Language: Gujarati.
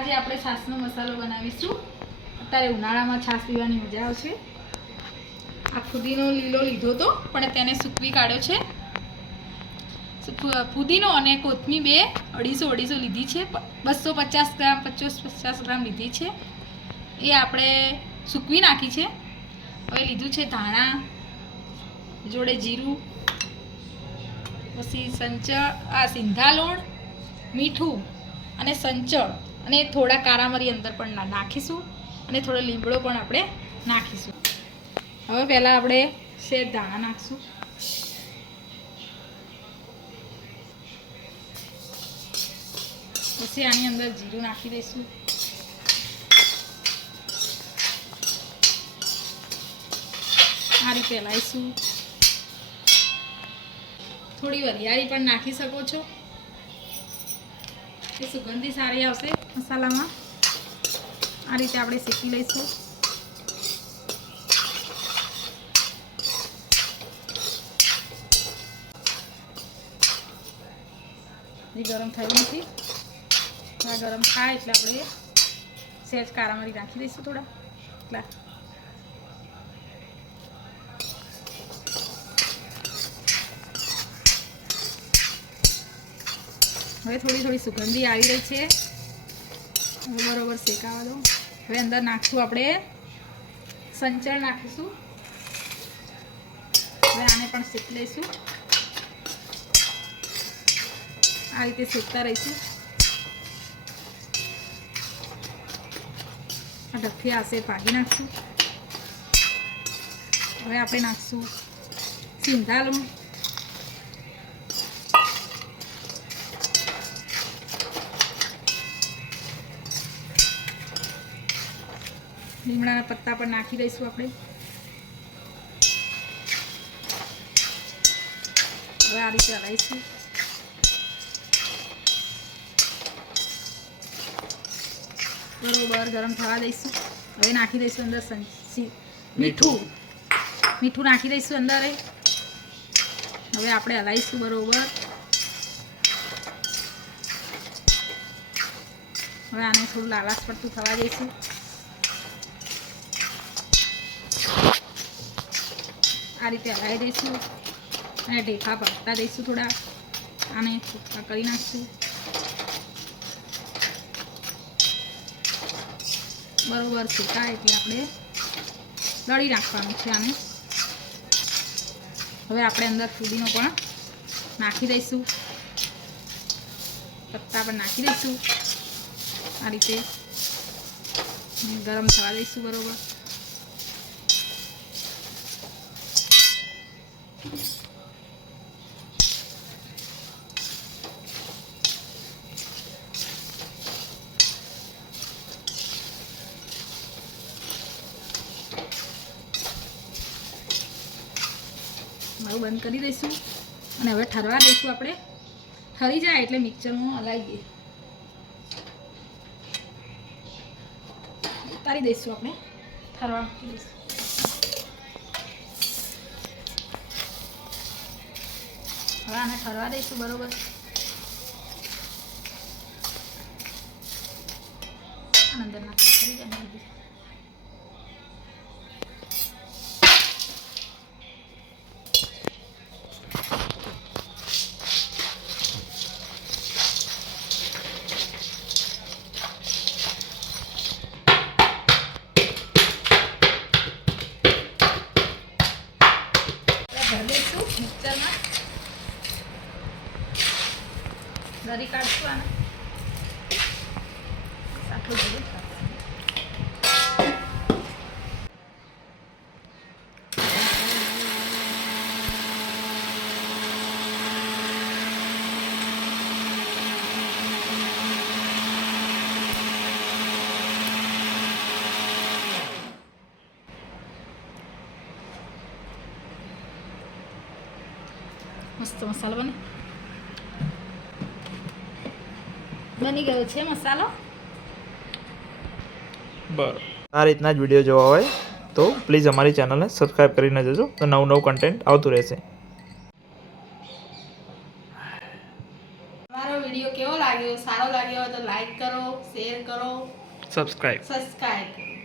આજે આપણે છાસનો મસાલો બનાવીશું। અત્યારે ઉનાળામાં છાસ પીવાની મજા આવશે। આ ફુદીનો લીલો લીધો તો પણ તેને સૂકવી કાઢ્યો છે। ફુદીનો અને કોથમીર બે 250 લીધી છે। 250 ગ્રામ 50 ગ્રામ લીધી છે। એ આપણે સૂકવી નાખી છે। હવે લીધું છે ધાણા, જોડે જીરું, પછી સિંધા લોણ, મીઠું અને સંચળ અને થોડા કારામરી અંદર પણ નાખીશું અને થોડો લીમડો પણ આપણે નાખીશું। હવે પહેલાં આપણે શેર ધાણા નાખીશું। પછી આની અંદર જીરું નાખી દઈશું। આ રીતે હલાવીશું। થોડી વરિયાળી પણ નાખી શકો છો, એ સુગંધી સારી આવશે મસાલામાં। આ રીતે આપણે શેકી લઈશું। એ ગરમ થયું નથી, આ ગરમ થાય એટલે આપણે સહેજ કારામરી નાખી દઈશું થોડા એટલા। હવે થોડી સુગંધી આવી રહી છે, હવે બરોબર શેકાવા દો। હવે અંદર નાખશું આપણે સંચળ નાખીશું। હવે આને પણ શેકી લઈશું। આ રીતે શેકતા રહીશું। આ ઢક્કી આશે ભાગી નાખશું। હવે આપણે નાખશું સિંધા લોણ, લીમડાના પત્તા પણ નાખી દઈશું આપણે। હવે આ રીતે હલાવીશું। બરોબર ગરમ થવા દઈશું। હવે નાખી દઈશું અંદર મીઠું નાખી દઈશું અંદર। હવે આપણે હલાવીશું બરોબર। હવે આને થોડું લાલાશ પડતું થવા દઈશું। આ રીતે હલાવી દઈશું અને ઢેફા પાડતા દઈશું થોડા। આને કરી નાખશું બરોબર શેકાય એટલે આપણે દળી નાખવાનું છે આને। હવે આપણે અંદર ફુદીનો પણ નાખી દઈશું, પત્તા પણ નાખી દઈશું। આ રીતે ગરમ થવા દઈશું બરોબર। મારું બંધ કરી દઈશું અને હવે ઠરવા દઈશું આપણે। ઠરી જાય એટલે મિક્સરમાં હલાવી દઈએ, ઉતારી દઈશું આપણે, ઠરવા મૂકી દઈશું। હવે આને ઠરવા દઈશું બરોબર। અંદર નાખી ઠરી જાય મિક્સરમાં દરી કાઢશું આને આટલું બધું। મસ્ત મસાલો બની ગયો છે મસાલો। બરાબર, આ રીતના જ વિડીયો જોવા હોય તો પ્લીઝ અમારી ચેનલને સબસ્ક્રાઈબ કરીને જજો, તો નવું કન્ટેન્ટ આવતું રહેશે। તમારો વિડીયો કેવો લાગ્યો વિડીયો સારો લાગ્યો હોય તો લાઈક કરો, શેર કરો, સબસ્ક્રાઈબ સબસ્ક્રાઈબ કરો.